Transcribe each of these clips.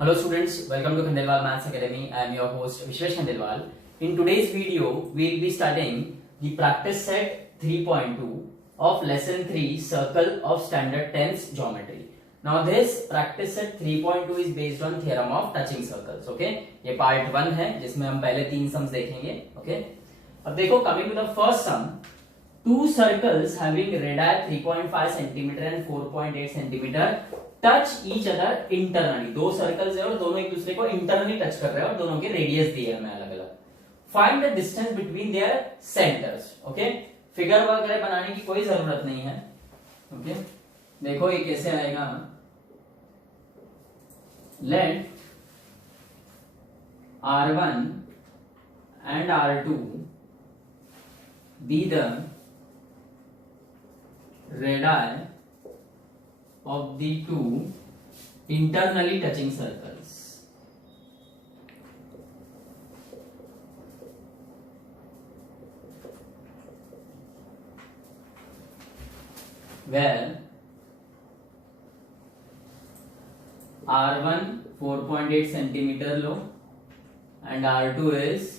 Hello students, welcome to Khandelwal Maths Academy. I am your host Vishwesh Khandelwal. In today's video, we will be studying the practice set 3.2 of lesson 3 Circle of Standard 10's Geometry. Now this practice set 3.2 is based on theorem of touching circles. Okay, ये part 1 है जिसमें हम पहले 3 sums देखेंगे. Okay, अब देखो coming to the first sum, two circles having radii 3.5 cm and 4.8 cm touch each other internally. दो circles है और दोनों एक दूसरे को इंटरनली टच कर रहे हैं और दोनों के रेडियस दिए हैं अलग अलग. Find the distance between their centres. Okay, figure वगैरह बनाने की कोई जरूरत नहीं है. ओके, देखो ये कैसे आएगा. Let R1 and R2 be the radii of the two internally touching circles. Where R1 4.8 centimeter low and R2 is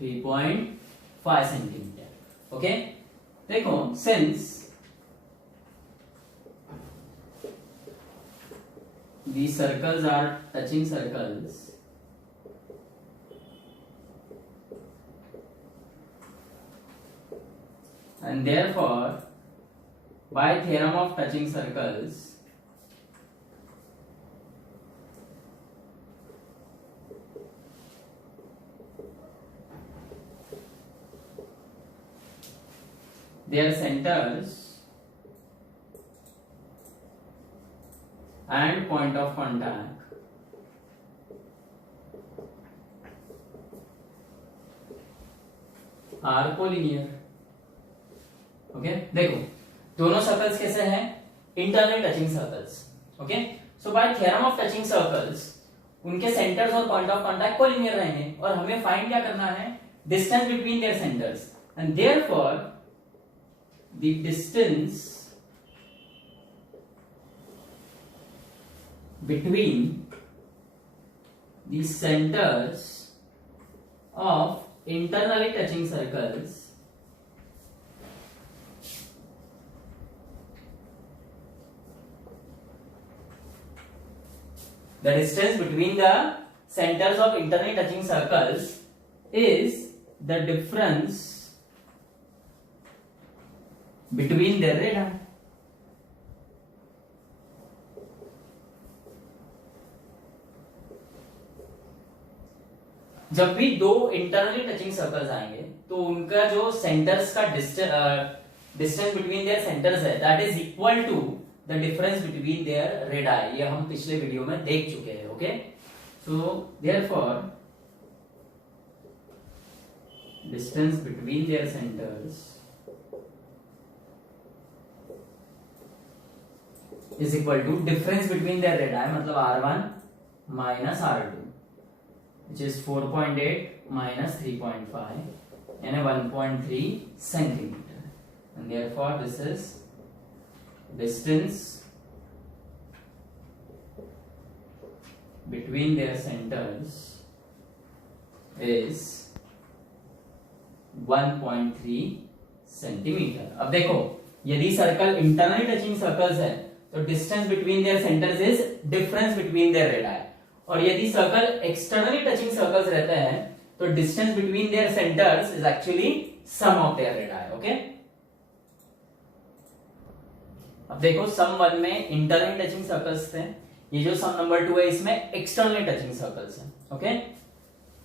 3.5 centimeter. Okay, देखो since these circles are touching circles, and therefore by theorem of touching circles their centers and point of contact are collinear. Okay, देखो दोनों circles कैसे हैं? Internal touching circles. Okay, so bye theorem of touching circles उनके centres और point of contact collinear रहेंगे और हमें find क्या करना है? Distance between their centres, and therefore the distance between the centers of internally touching circles the distance between the centers of internally touching circles is the difference between their radii. जब भी दो internally touching circles आएंगे तो उनका जो centres का distance between their centres है that is equal to the difference between their radii. ये हम पिछले वीडियो में देख चुके हैं. Okay, so therefore distance between their centres is equal to difference between their radii, मतलब R1 minus R2, which is 4.8 minus 3.5 and 1.3 centimeter, and therefore this is distance between their centers is 1.3 centimeter. अब देखो यदि circle internally touching circles है तो distance between their centres is difference between their radii, और यदि circle externally touching circles रहते हैं तो distance between their centres is actually sum of their radii. Okay, अब देखो सम 1 में इंटरनली टचिंग सर्कल्स थे, ये जो सम नंबर 2 है इसमें एक्सटर्नली टचिंग सर्कल्स हैं. Okay,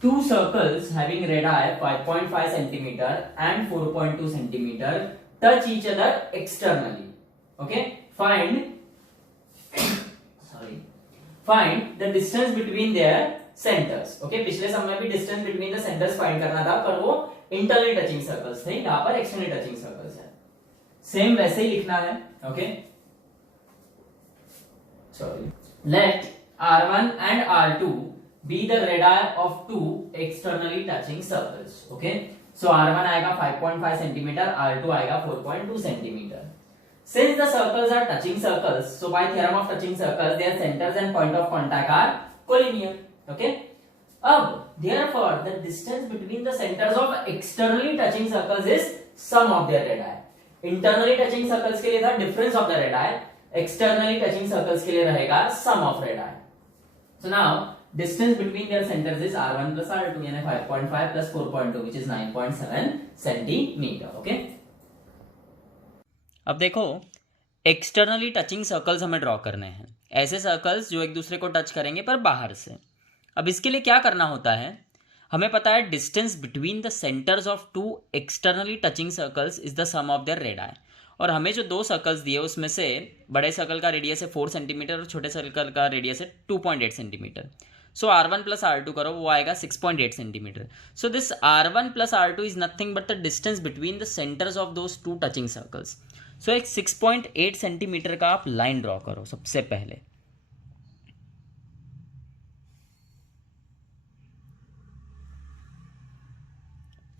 to circles having radii 5.5 centimetre and 4.2 centimetre touch each other externally. Okay, find the distance between their centres. Okay, पिछले समय में भी distance between the centres find करना था पर वो इंटरनली टचिंग सर्कल्स थे, यहां पर एक्सटर्नली टचिंग सर्कल्स है. सेम वैसे ही लिखना है. Okay, sorry, let R1 and R2 be the radii of two externally touching circles. Okay, so R1 आएगा 5.5 सेंटीमीटर, R2 आएगा 4.2 centimetre. Since the circles are touching circles, so by theorem of touching circles, their centers and point of contact are collinear. Okay. अब therefore the distance between the centers of externally touching circles is sum of their radii. Internally touching circles के लिए था difference of the radii, externally touching circles के लिए रहेगा sum of radii. So now distance between their centers is r1 plus r2 यानी 5.5 plus 4.2 which is 9.7 centimeter. Okay. अब देखो externally touching circles हमें ड्रॉ करने हैं, ऐसे सर्कल्स जो एक दूसरे को टच करेंगे पर बाहर से। अब इसके लिए क्या करना होता है, हमें पता है distance between the centres of two externally touching circles is the sum of their radii. और हमें जो दो सर्कल्स दिए उसमें से बड़े सर्कल का रेडियस है 4 सेंटीमीटर और छोटे सर्कल का रेडियस है 2.8 सेंटीमीटर। सो r1 प्लस r2 करो, वो आएगा 6.8 centimetre. So this r1 plus r2 is nothing but the distance between the centres of those two touching circles. So एक 6.8 सेंटीमीटर का आप लाइन ड्रॉ करो सबसे पहले।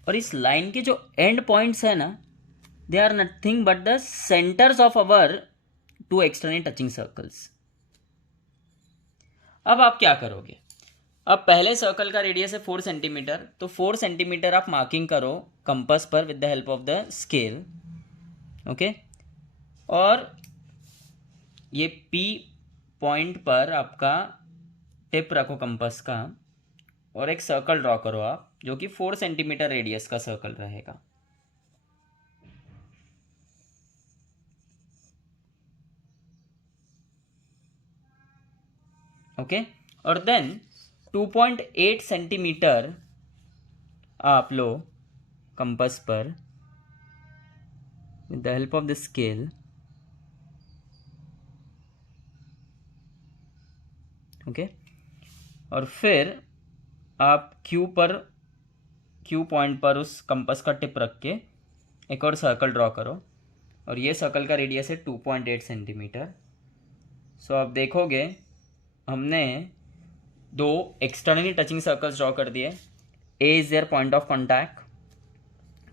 और इस लाइन के जो एंड पॉइंट्स है ना, they are nothing but the centres of our two external touching circles. अब आप क्या करोगे, अब पहले सर्कल का रेडियस है 4 सेंटीमीटर, तो 4 सेंटीमीटर आप मार्किंग करो कंपास पर with the help of the scale. Okay, और ये P पॉइंट पर आपका टिप रखो कंपास का और एक सर्कल ड्रॉ करो आप, जो कि 4 सेंटीमीटर रेडियस का सर्कल रहेगा। ओके, और देन 2.8 सेंटीमीटर आप लो कंपास पर with the help of the scale। Okay, और फिर आप Q पॉइंट पर उस कंपास का टिप रख के एक और सर्कल ड्रॉ करो, और ये सर्कल का रेडियस है 2.8 सेंटीमीटर। सो आप देखोगे हमने दो एक्सटर्नली टचिंग सर्कल्स ड्रॉ कर दिए। A is their point of contact.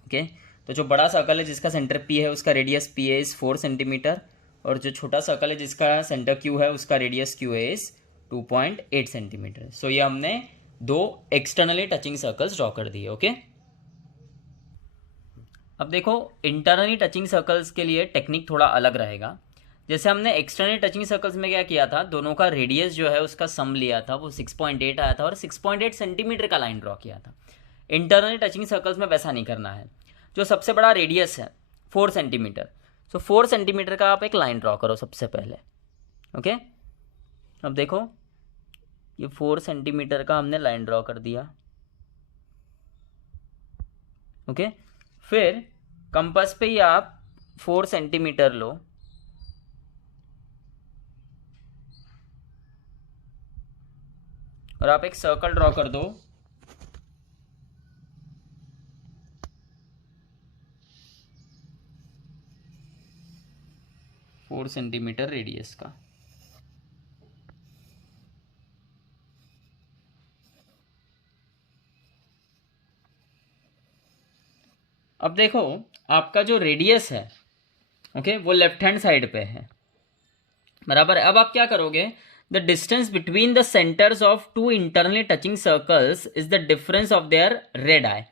Okay, तो जो बड़ा सर्कल है जिसका सेंटर P है उसका रेडियस PA इज 4 सेंटीमीटर, और जो छोटा सर्कल है जिसका सेंटर Q है उसका रेडियस QA इज 2.8 सेंटीमीटर। सो ये हमने दो एक्सटर्नली टचिंग सर्कल्स ड्रॉ कर दिए। ओके, अब देखो इंटरनली टचिंग सर्कल्स के लिए टेक्निक थोड़ा अलग रहेगा। जैसे हमने एक्सटर्नली टचिंग सर्कल्स में क्या किया था, दोनों का रेडियस जो है उसका सम लिया था, वो 6.8 आया था और 6.8 सेंटीमीटर का लाइन ड्रॉ किया था। इंटरनली टचिंग सर्कल्स में वैसा नहीं करना है। जो सबसे बड़ा रेडियस है 4 सेंटीमीटर, सो 4 सेंटीमीटर का आप एक लाइन ड्रॉ करो सबसे पहले। ओके, अब देखो ये 4 सेंटीमीटर का हमने लाइन ड्रॉ कर दिया। ओके, फिर कंपास पे ही आप 4 सेंटीमीटर लो और आप एक सर्कल ड्रॉ कर दो। फोर सेंटीमीटर रेडियस का। अब देखो आपका जो रेडियस है ओके वो लेफ्ट हैंड साइड पे है, बराबर है। अब आप क्या करोगे, the distance between the centres of two internally touching circles is the difference of their radii.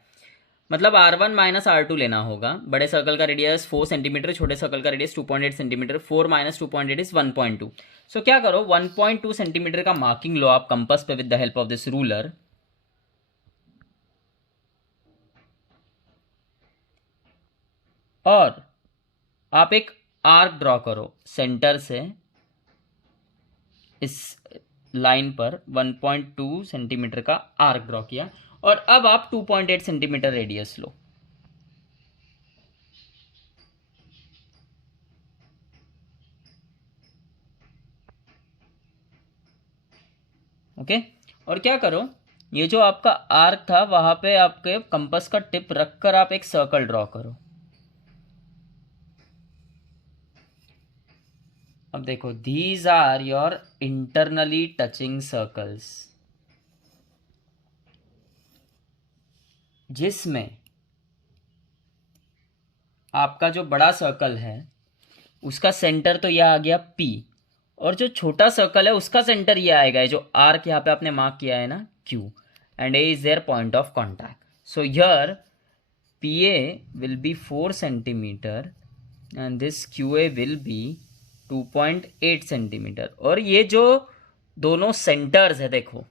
मतलब R1 माइनस R2 लेना होगा। बड़े सर्कल का रेडियस 4 सेंटीमीटर, छोटे सर्कल का radius 2.8 centimetre. 4 minus 2.8 is 1.2। So क्या करो 1.2 सेंटीमीटर का मार्किंग लो आप कंपास पे with the help of this ruler. और आप एक आर्क ड्रॉ करो सेंटर से इस लाइन पर 1.2 सेंटीमीटर का आर्क ड्रॉ किया, और अब आप 2.8 सेंटीमीटर रेडियस लो। ओके, और क्या करो, ये जो आपका आर्क था वहां पे आपके कंपास का टिप रखकर आप एक सर्कल ड्रॉ करो। अब देखो these are your internally touching circles, जिसमें आपका जो बड़ा सर्कल है उसका सेंटर तो यह आ गया P, और जो छोटा सर्कल है उसका सेंटर ये आएगा, जो आर्क यहाँ पे आपने मार्क किया है ना Q, and A is their point of contact. So here PA will be 4 centimeter and this QA will be 2.8 centimeter. और ये जो दोनों सेंटर्स है देखो,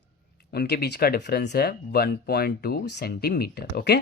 उनके बीच का डिफरेंस है 1.2 सेंटीमीटर. ओके.